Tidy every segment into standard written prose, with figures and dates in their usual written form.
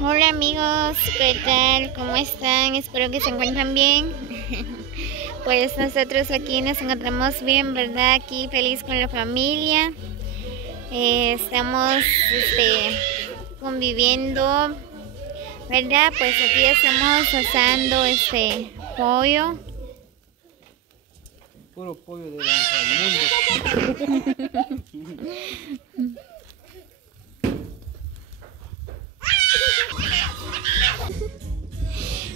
Hola amigos, ¿qué tal? ¿Cómo están? Espero que se encuentren bien. Pues nosotros aquí nos encontramos bien, ¿verdad? Aquí feliz con la familia. Estamos conviviendo, ¿verdad? Pues aquí estamos asando pollo. Puro pollo de granja del mundo.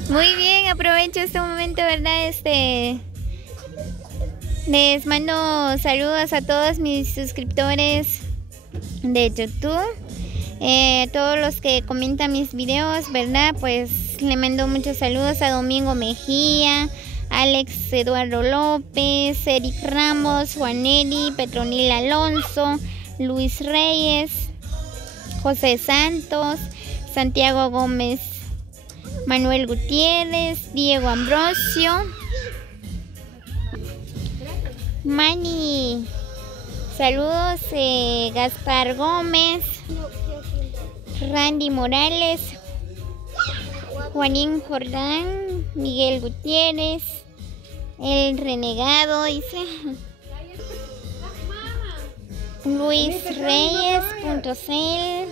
Muy bien, aprovecho este momento, ¿verdad? Les mando saludos a todos mis suscriptores de YouTube. Todos los que comentan mis videos, ¿verdad? Pues le mando muchos saludos a Domingo Mejía, Alex Eduardo López, Eric Ramos, Juaneli, Petronil Alonso, Luis Reyes, José Santos, Santiago Gómez, Manuel Gutiérrez, Diego Ambrosio, Mani, saludos, Gaspar Gómez, Randy Morales, Juanín Jordán, Miguel Gutiérrez, El Renegado, dice Luis Reyes.cel,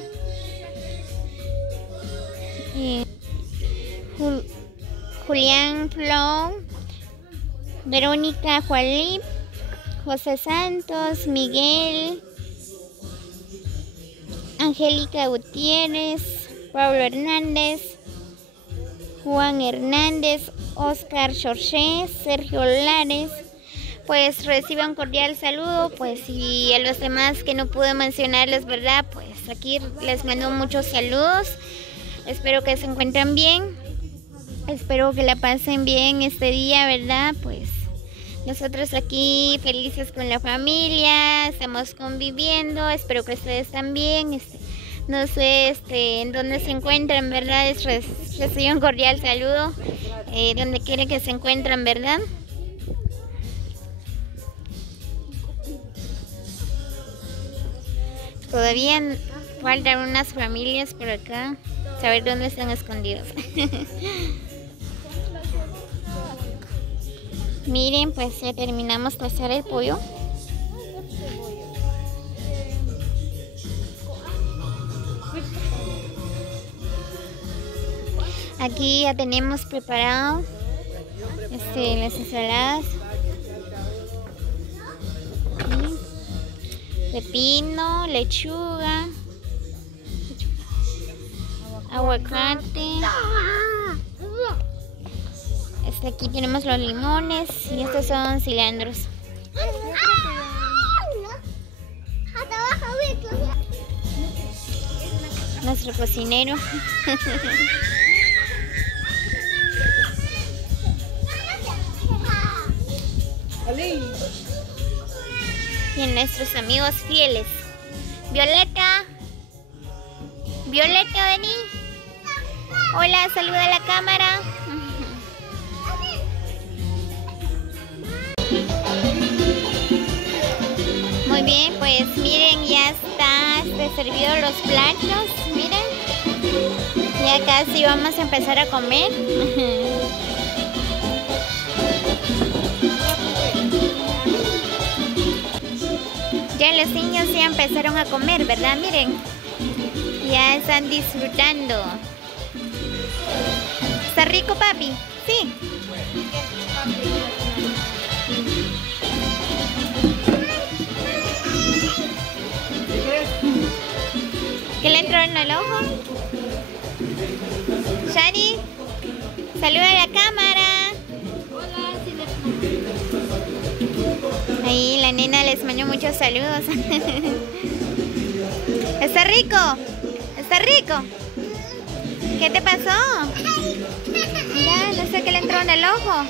Julián Flow, Verónica Jualip, José Santos, Miguel, Angélica Gutiérrez, Pablo Hernández, Juan Hernández, Oscar Chorché, Sergio Lares. Pues reciban un cordial saludo, pues, y a los demás que no pude mencionarles, ¿verdad? Pues aquí les mando muchos saludos. Espero que se encuentren bien. Espero que la pasen bien este día, ¿verdad? Pues nosotros aquí felices con la familia, estamos conviviendo. Espero que ustedes también. No sé en dónde se encuentran, ¿verdad? Reciban un cordial saludo donde quiera que se encuentran, ¿verdad? Todavía faltan unas familias por acá. Saber dónde están escondidos. Miren, pues ya terminamos de hacer el pollo. Aquí ya tenemos preparado las ensaladas. Pepino, lechuga, aguacate. Aquí tenemos los limones y estos son cilantros. Nuestro cocinero. Y nuestros amigos fieles. Violeta. Violeta, vení. Hola, saluda a la cámara. Muy bien, pues miren, ya está servido los platos, miren. Ya casi vamos a empezar a comer. Ya los niños ya empezaron a comer, ¿verdad? Miren, ya están disfrutando. ¿Está rico, papi? Sí. ¿Qué le entró en el ojo? Shani, saluda a la cámara. Ahí la nena les mandó muchos saludos. ¿Está rico? ¿Está rico? ¿Qué te pasó? Mira, no sé qué le entró en el ojo.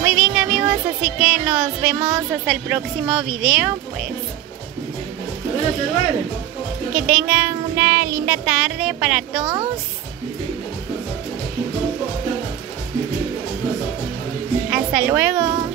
Muy bien amigos, así que nos vemos hasta el próximo video, pues. Que tengan una linda tarde para todos. Hasta luego.